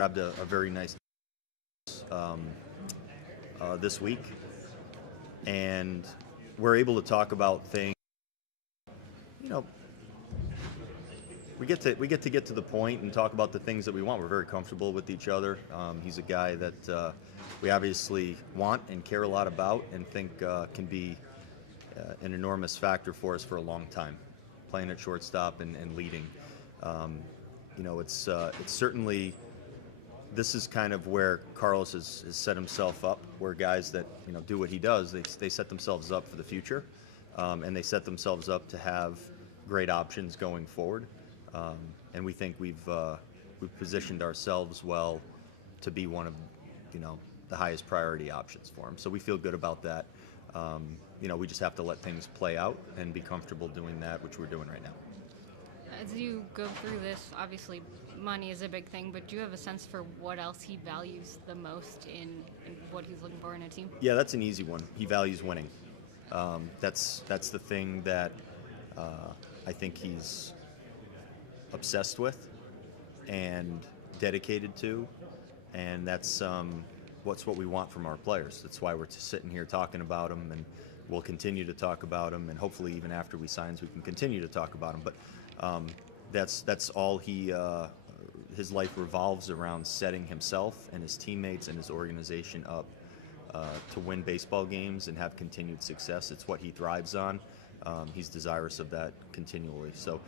Grabbed a very nice this week, and we're able to talk about things. You know, we get to the point and talk about the things that we want. We're very comfortable with each other. He's a guy that we obviously want and care a lot about, and think can be an enormous factor for us for a long time, playing at shortstop and leading. Um, it's certainly this is kind of where Carlos has set himself up, where guys that do what he does, they set themselves up for the future, and they set themselves up to have great options going forward. And we think we've positioned ourselves well to be one of the highest priority options for him. So we feel good about that. We just have to let things play out and be comfortable doing that, which we're doing right now. As you go through this, obviously money is a big thing, but do you have a sense for what else he values the most in what he's looking for in a team? Yeah, that's an easy one. He values winning. That's the thing that I think he's obsessed with and dedicated to, and that's what we want from our players. That's why we're sitting here talking about him, and we'll continue to talk about him, and hopefully even after we sign, we can continue to talk about him. But that's all his life revolves around, setting himself and his teammates and his organization up to win baseball games and have continued success. It's what he thrives on. He's desirous of that continually. So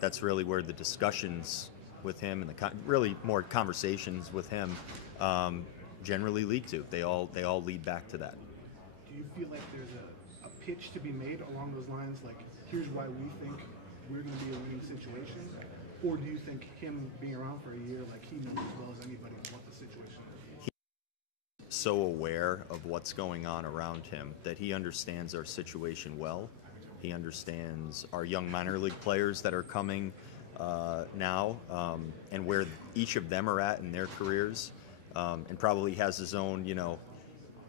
that's really where the discussions with him and really more conversations with him generally lead to. They all lead back to that. Do you feel like there's a pitch to be made along those lines? Like, here's why we think we're going to be a winning situation? Or do you think him being around for a year, like, he knows as well as anybody what the situation is? He's so aware of what's going on around him that he understands our situation well. He understands our young minor league players that are coming now, and where each of them are at in their careers, and probably has his own,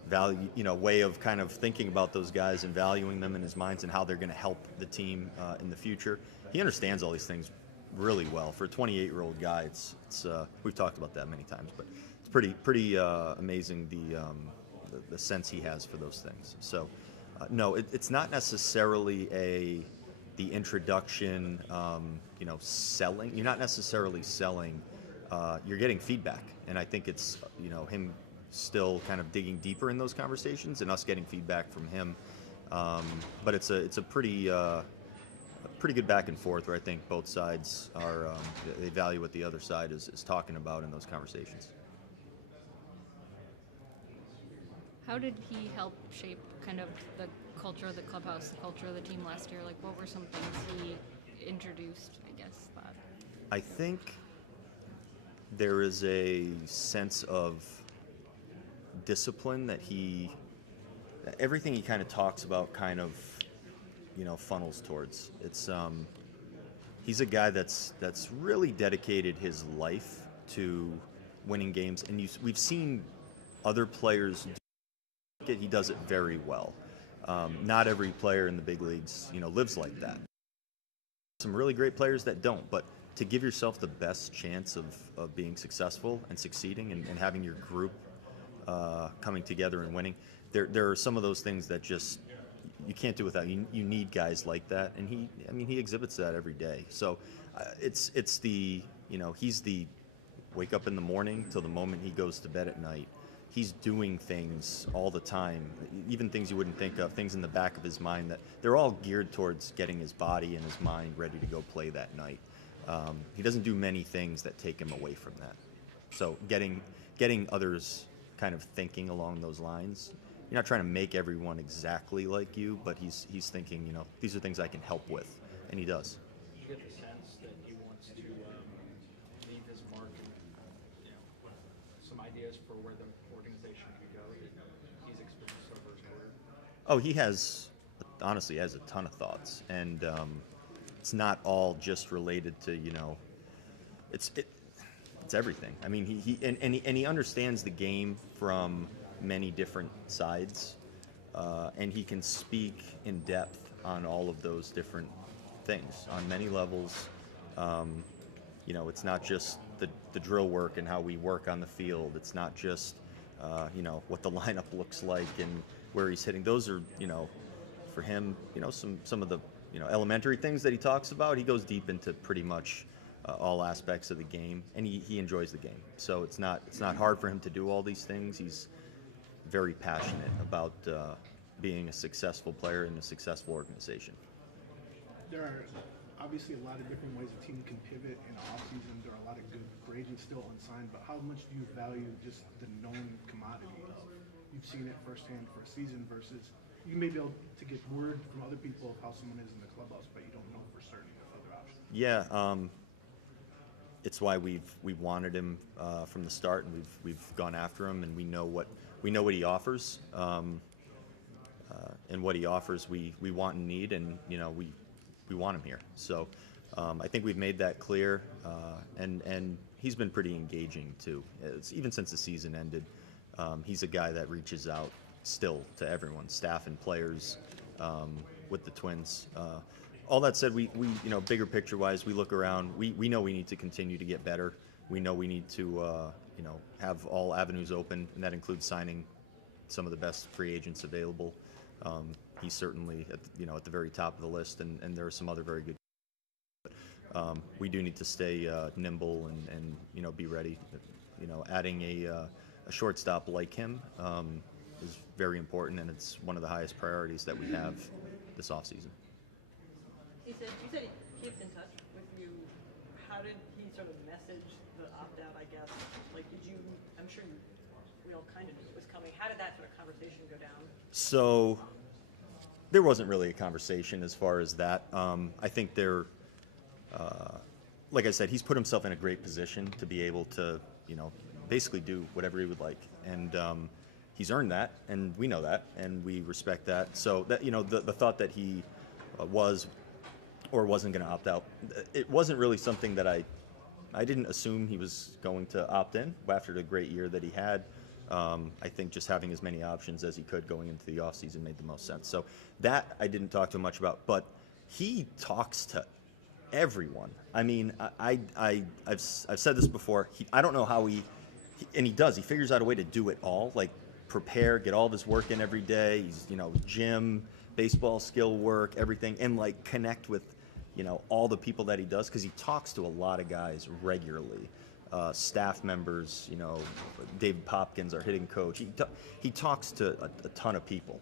value, way of kind of thinking about those guys and valuing them in his minds and how they're going to help the team in the future. He understands all these things really well. For a 28-year-old guy, it's we've talked about that many times, but it's pretty amazing the sense he has for those things. So no, it's not necessarily the introduction, selling. You're not necessarily selling. You're getting feedback, and I think it's him still kind of digging deeper in those conversations and us getting feedback from him. But it's a pretty good back and forth, where I think both sides are they value what the other side is talking about in those conversations. How did he help shape kind of the culture of the clubhouse, the culture of the team last year? Like, what were some things he introduced, I guess, that? I think there is a sense of discipline that everything he kind of talks about kind of funnels towards. It's he's a guy that's really dedicated his life to winning games, and we've seen other players do it. He does it very well. Not every player in the big leagues lives like that. Some really great players that don't, but to give yourself the best chance of being successful and succeeding and having your group coming together and winning, there are some of those things that just you can't do without. You need guys like that, and he exhibits that every day. So it's the he's the wake up in the morning till the moment he goes to bed at night. He's doing things all the time, even things you wouldn't think of, things in the back of his mind that they're all geared towards getting his body and his mind ready to go play that night. He doesn't do many things that take him away from that. So getting others kind of thinking along those lines. You're not trying to make everyone exactly like you, but he's thinking, these are things I can help with, and he does. Do you get the sense that he wants to leave his mark and some ideas for where the organization could go that he's experienced over his career? Oh, he honestly has a ton of thoughts, and it's not all just related to it's everything. I mean, he understands the game from many different sides, and he can speak in depth on all of those different things on many levels. It's not just the drill work and how we work on the field. It's not just what the lineup looks like and where he's hitting. Those are, for him, some of the elementary things that he talks about. He goes deep into pretty much all aspects of the game, and he enjoys the game. So it's not hard for him to do all these things. He's very passionate about being a successful player in a successful organization. There are obviously a lot of different ways a team can pivot in the offseason. There are a lot of good free agents still unsigned, but how much do you value just the known commodity of you've seen it firsthand for a season versus you may be able to get word from other people of how someone is in the clubhouse, but you don't know for certain with other options? Yeah, it's why we've wanted him from the start, and we've gone after him, and we know what he offers, and what he offers we want and need, and we want him here. So I think we've made that clear, and he's been pretty engaging too. Even since the season ended, he's a guy that reaches out still to everyone, staff and players, with the Twins. All that said, we bigger picture wise, we look around. We know we need to continue to get better. We know we need to have all avenues open, and that includes signing some of the best free agents available. He's certainly at the very top of the list, and there are some other very good. We do need to stay nimble and be ready. Adding a shortstop like him is very important, and it's one of the highest priorities that we have this offseason. You said he keeps in touch with you. How did he sort of message the opt-out, I guess? Like, I'm sure we all kind of knew it was coming. How did that sort of conversation go down? So there wasn't really a conversation as far as that. I think like I said, he's put himself in a great position to be able to, basically do whatever he would like. And he's earned that, and we know that, and we respect that. So that, the thought that he was or wasn't going to opt out, it wasn't really something that I didn't assume he was going to opt in after the great year that he had. I think just having as many options as he could going into the offseason made the most sense. So that I didn't talk to him much about, but he talks to everyone. I mean, I've said this before. I don't know how and he does. He figures out a way to do it all, like prepare, get all of his work in every day. He's, gym, baseball skill work, everything, and like connect with, all the people that he does, because he talks to a lot of guys regularly. Staff members, David Popkins, our hitting coach. He talks to a ton of people,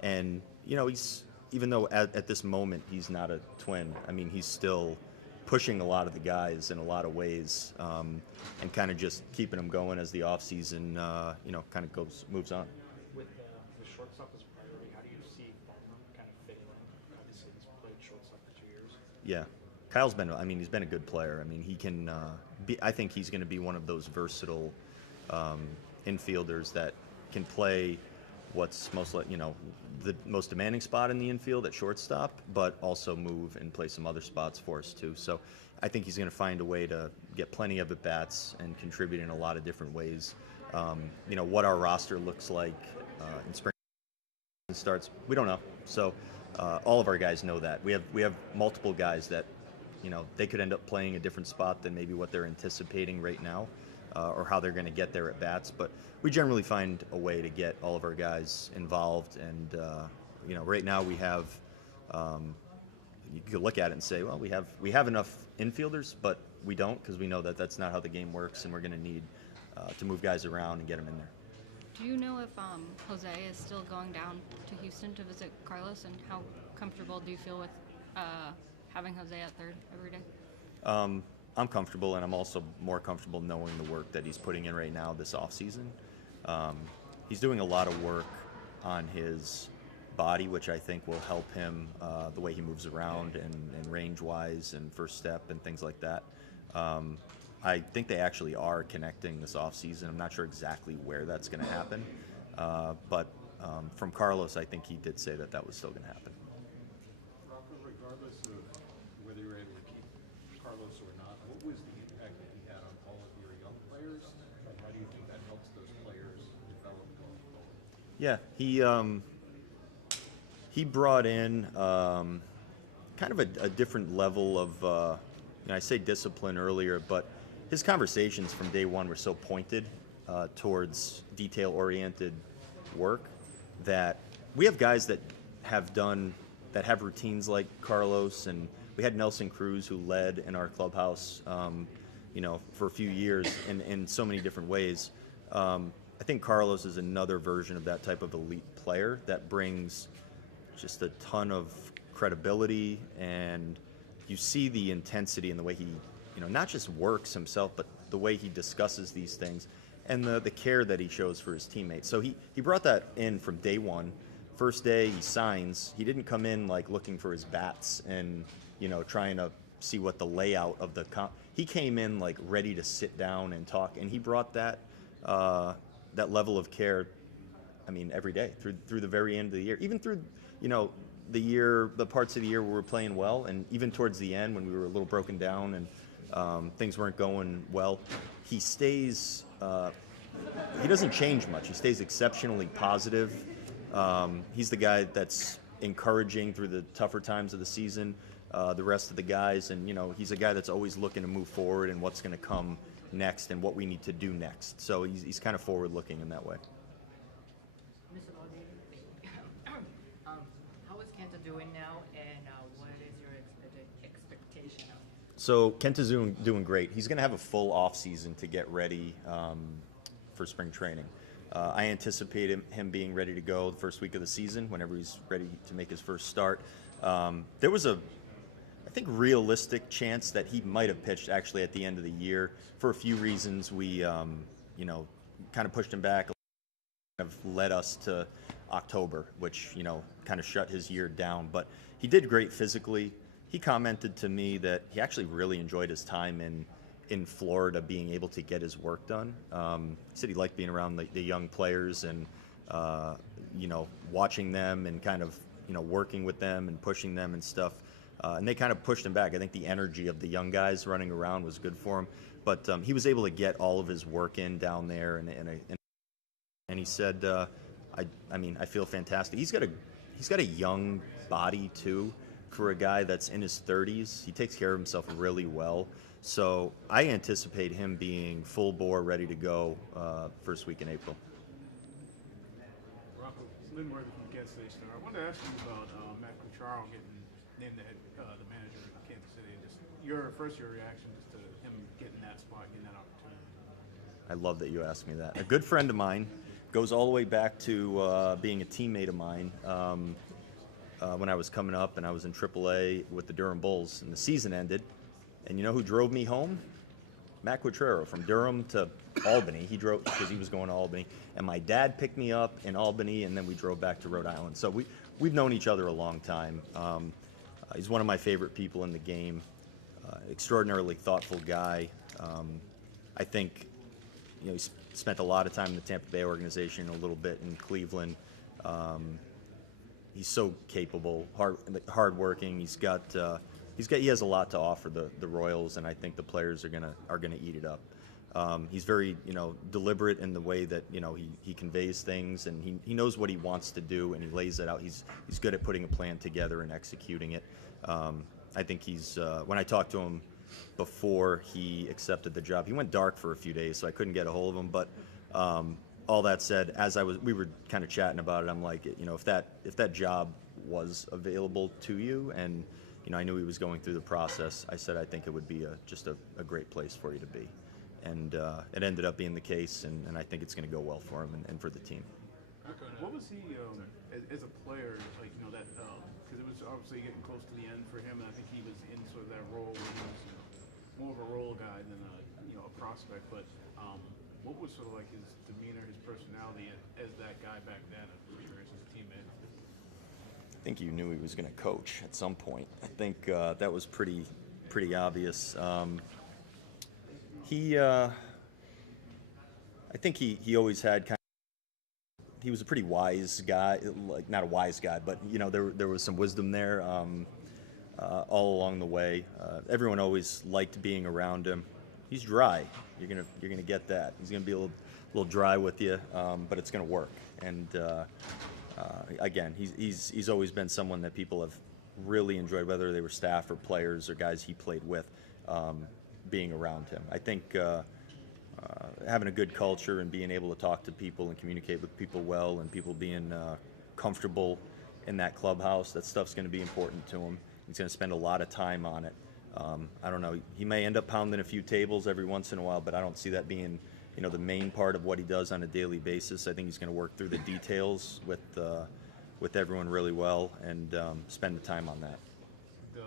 and he's, even though at this moment he's not a Twin, I mean, he's still pushing a lot of the guys in a lot of ways, and kind of just keeping them going as the off season kind of moves on. With shortstop as a priority, how do you see Ballmer kind of fitting in? Obviously, he's played shortstop for 2 years. Yeah, he's been a good player. I mean, he can I think he's going to be one of those versatile infielders that can play what's the most demanding spot in the infield at shortstop, but also move and play some other spots for us too. So I think he's going to find a way to get plenty of at-bats and contribute in a lot of different ways. What our roster looks like in spring starts, we don't know. So all of our guys know that. We have multiple guys that they could end up playing a different spot than maybe what they're anticipating right now, or how they're going to get their at-bats. But we generally find a way to get all of our guys involved. And, right now we have, you could look at it and say, well, we have enough infielders, but we don't, because we know that that's not how the game works, and we're going to need to move guys around and get them in there. Do you know if Jose is still going down to Houston to visit Carlos, and how comfortable do you feel with having Jose at third every day? I'm comfortable, and I'm also more comfortable knowing the work that he's putting in right now this offseason. He's doing a lot of work on his body, which I think will help him the way he moves around and range-wise and first step and things like that. I think they actually are connecting this offseason. I'm not sure exactly where that's going to happen, but from Carlos, I think he did say that was still going to happen. Rocco, regardless of whether you're able to keep Carlos or not, what was the impact that he had on all of your young players, and how do you think that helps those players develop going forward? Yeah, he brought in kind of a different level of, I say discipline earlier, but his conversations from day one were so pointed towards detail-oriented work that we have guys that have routines like Carlos, and we had Nelson Cruz who led in our clubhouse, for a few years in so many different ways. I think Carlos is another version of that type of elite player that brings just a ton of credibility, and you see the intensity in the way he, not just works himself, but the way he discusses these things and the care that he shows for his teammates. So he brought that in from day one. First day he signs, he didn't come in like looking for his bats and, trying to see what the layout of the he came in like ready to sit down and talk, and he brought that that level of care, every day through the very end of the year, even through, the parts of the year where we were playing well, and even towards the end when we were a little broken down and things weren't going well. He stays, he doesn't change much. He stays exceptionally positive. He's the guy that's encouraging through the tougher times of the season, the rest of the guys, and he's a guy that's always looking to move forward and what's going to come next and what we need to do next. So he's kind of forward-looking in that way. Mr. Baldelli, how is Kenta doing now, and what is your expectation of? So Kenta's doing great. He's going to have a full off season to get ready for spring training. I anticipate him being ready to go the first week of the season, whenever he's ready to make his first start. There was I think, realistic chance that he might have pitched actually at the end of the year. For a few reasons, we, kind of pushed him back. Kind of led us to October, which, kind of shut his year down. But he did great physically. He commented to me that he actually really enjoyed his time in Florida, being able to get his work done. He said he liked being around the young players and, watching them and kind of, working with them and pushing them and stuff. And they kind of pushed him back. I think the energy of the young guys running around was good for him. But he was able to get all of his work in down there, and he said, I feel fantastic. He's got a young body too, for a guy that's in his 30s. He takes care of himself really well. So I anticipate him being full bore, ready to go first week in April. Rocco, Lynn Worthy from Kansas City Star. I wanted to ask you about Matt Cutraro getting named the manager of Kansas City. Just your reaction just to him getting that spot, getting that opportunity. I love that you asked me that. A good friend of mine, goes all the way back to being a teammate of mine when I was coming up, and I was in AAA with the Durham Bulls, and the season ended. And you know who drove me home? Matt Cutraro, from Durham to Albany. He drove because he was going to Albany, and my dad picked me up in Albany, and then we drove back to Rhode Island. So we've known each other a long time. He's one of my favorite people in the game. Extraordinarily thoughtful guy. I think he's spent a lot of time in the Tampa Bay organization, a little bit in Cleveland. He's so capable, hardworking. He has a lot to offer the Royals, and I think the players are gonna eat it up. He's very deliberate in the way that he conveys things, and he knows what he wants to do, and he lays it out. He's good at putting a plan together and executing it. I think when I talked to him before he accepted the job, he went dark for a few days, so I couldn't get a hold of him. But all that said, we were kind of chatting about it. I'm like, if that job was available to you, and I knew he was going through the process, I said I think it would be just a great place for you to be. And it ended up being the case, and I think it's going to go well for him and for the team. What was he as a player, like that? Because it was obviously getting close to the end for him, and I think he was in sort of that role where he was more of a role guy than a prospect. But what was sort of like his demeanor, his personality as that guy back then, as a teammate? I think you knew he was going to coach at some point. I think that was pretty obvious. I think he always had he was a pretty wise guy, like not a wise guy, but there was some wisdom there all along the way. Everyone always liked being around him. He's dry. You're gonna get that. He's gonna be a little dry with you, but it's gonna work. And again, he's always been someone that people have really enjoyed, whether they were staff or players or guys he played with. being around him. I think having a good culture and being able to talk to people and communicate with people well, and people being comfortable in that clubhouse, that stuff's going to be important to him. He's going to spend a lot of time on it. I don't know. He may end up pounding a few tables every once in a while, but I don't see that being, the main part of what he does on a daily basis. I think he's going to work through the details with everyone really well and spend the time on that. Did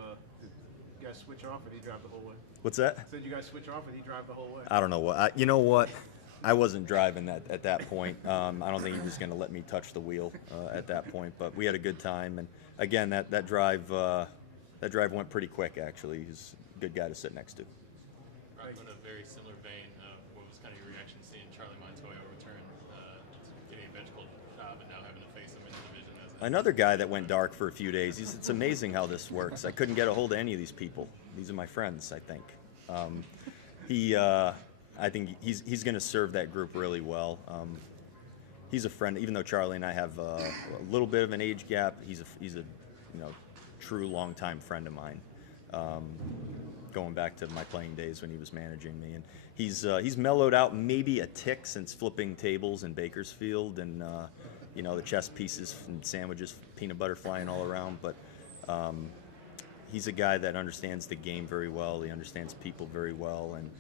you guys switch off, or did he drive the whole way? What's that? Did you guys switch off, or did he drive the whole way? I don't know what. You know what? I wasn't driving that at that point. I don't think he was going to let me touch the wheel at that point. But we had a good time, and again, that drive went pretty quick. Actually, he's a good guy to sit next to. Rocco, in a very similar vein, what was kind of your reaction seeing Charlie Montoya overturn getting a bench coach job and now having to face him in the division? Another guy that went dark for a few days. It's amazing how this works. I couldn't get a hold of any of these people. These are my friends, I think. I think he's going to serve that group really well. He's a friend, even though Charlie and I have a little bit of an age gap. He's a true longtime friend of mine. Going back to my playing days when he was managing me, and he's mellowed out maybe a tick since flipping tables in Bakersfield, and the chess pieces and sandwiches, peanut butter flying all around. But he's a guy that understands the game very well. He understands people very well, and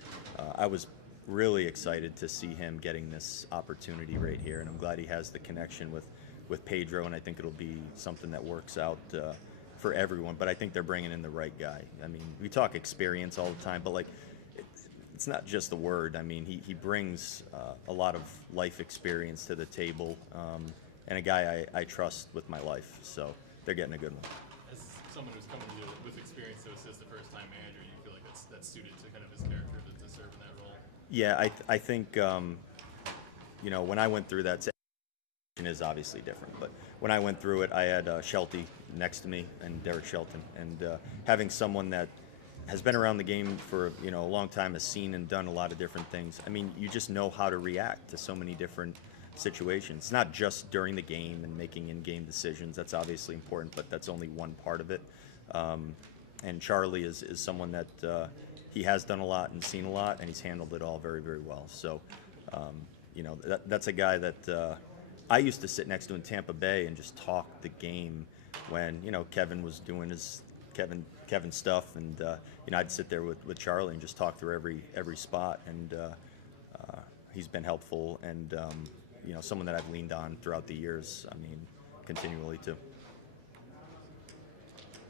I was really excited to see him getting this opportunity right here, and I'm glad he has the connection with Pedro, and I think it'll be something that works out for everyone. But I think they're bringing in the right guy. I mean, we talk experience all the time, but it's not just the word. I mean, he brings a lot of life experience to the table, and a guy I trust with my life. So they're getting a good one. As someone who's coming to with experience to assist a first-time manager, you feel like that's suited to kind of his character to serve in that role? Yeah, I think when I went through that, is obviously different, but when I went through it, I had Shelty next to me, and Derek Shelton, and having someone that has been around the game for a long time, has seen and done a lot of different things. I mean, you just know how to react to so many different situations, not just during the game and making in-game decisions. That's obviously important, but that's only one part of it. And Charlie is someone that he has done a lot and seen a lot, and he's handled it all very, very well. So, that's a guy that I used to sit next to in Tampa Bay and just talk the game when, Kevin was doing his Kevin stuff, and I'd sit there with Charlie and just talk through every spot, and he's been helpful, and someone that I've leaned on throughout the years. I mean, continually too.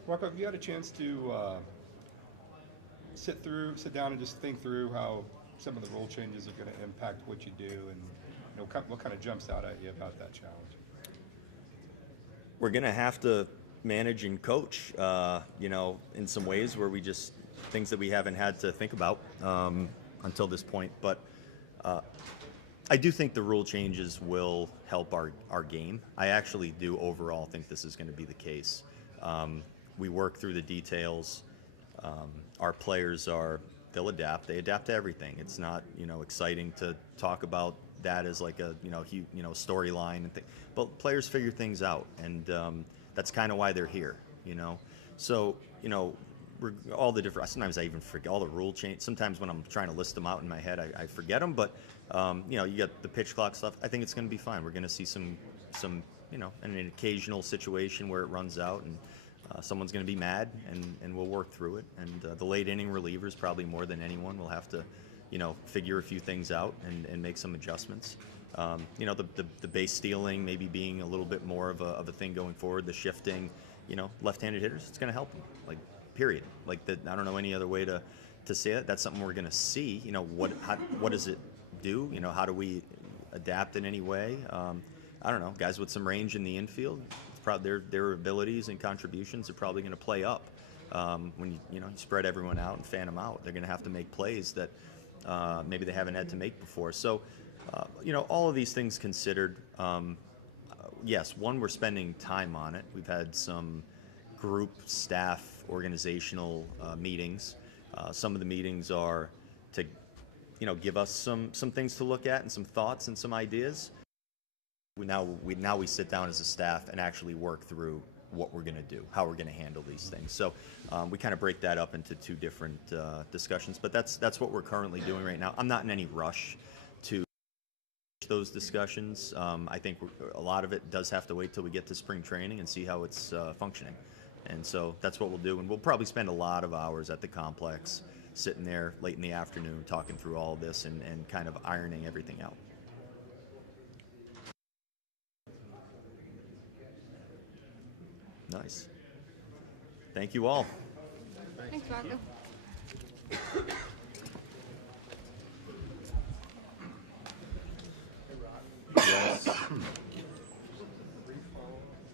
Rocco, have you had a chance to sit down and just think through how some of the rule changes are going to impact what you do, and what kind of jumps out at you about that challenge? We're going to have to manage and coach, in some ways where things that we haven't had to think about until this point. But I do think the rule changes will help our game. I actually do overall think this is going to be the case. We work through the details. Our players they'll adapt. They adapt to everything. It's not, exciting to talk about that as like a, storyline and thing. But players figure things out, and that's kind of why they're here, So, all the different. Sometimes I even forget all the rule change. Sometimes when I'm trying to list them out in my head, I forget them. But you got the pitch clock stuff. I think it's going to be fine. We're going to see some, an occasional situation where it runs out, and someone's going to be mad, and we'll work through it. And the late inning relievers, probably more than anyone, will have to, figure a few things out and make some adjustments. The base stealing maybe being a little bit more of a thing going forward. The shifting, left-handed hitters, it's going to help them. Period. I don't know any other way to say it. That's something we're going to see. What does it do? How do we adapt in any way? I don't know. Guys with some range in the infield, it's probably their abilities and contributions are probably going to play up. When you spread everyone out and fan them out, they're going to have to make plays that maybe they haven't had to make before. So, all of these things considered, yes, one, we're spending time on it. We've had some group, staff, organizational meetings. Some of the meetings are to, give us some things to look at and some thoughts and some ideas. We sit down as a staff and actually work through what we're going to do, how we're going to handle these things. So we kind of break that up into two different discussions, but that's what we're currently doing right now. I'm not in any rush to those discussions. I think a lot of it does have to wait till we get to spring training and see how it's functioning. And so that's what we'll do. And we'll probably spend a lot of hours at the complex sitting there late in the afternoon talking through all of this and kind of ironing everything out. Nice. Thank you all. Thanks, Rocco.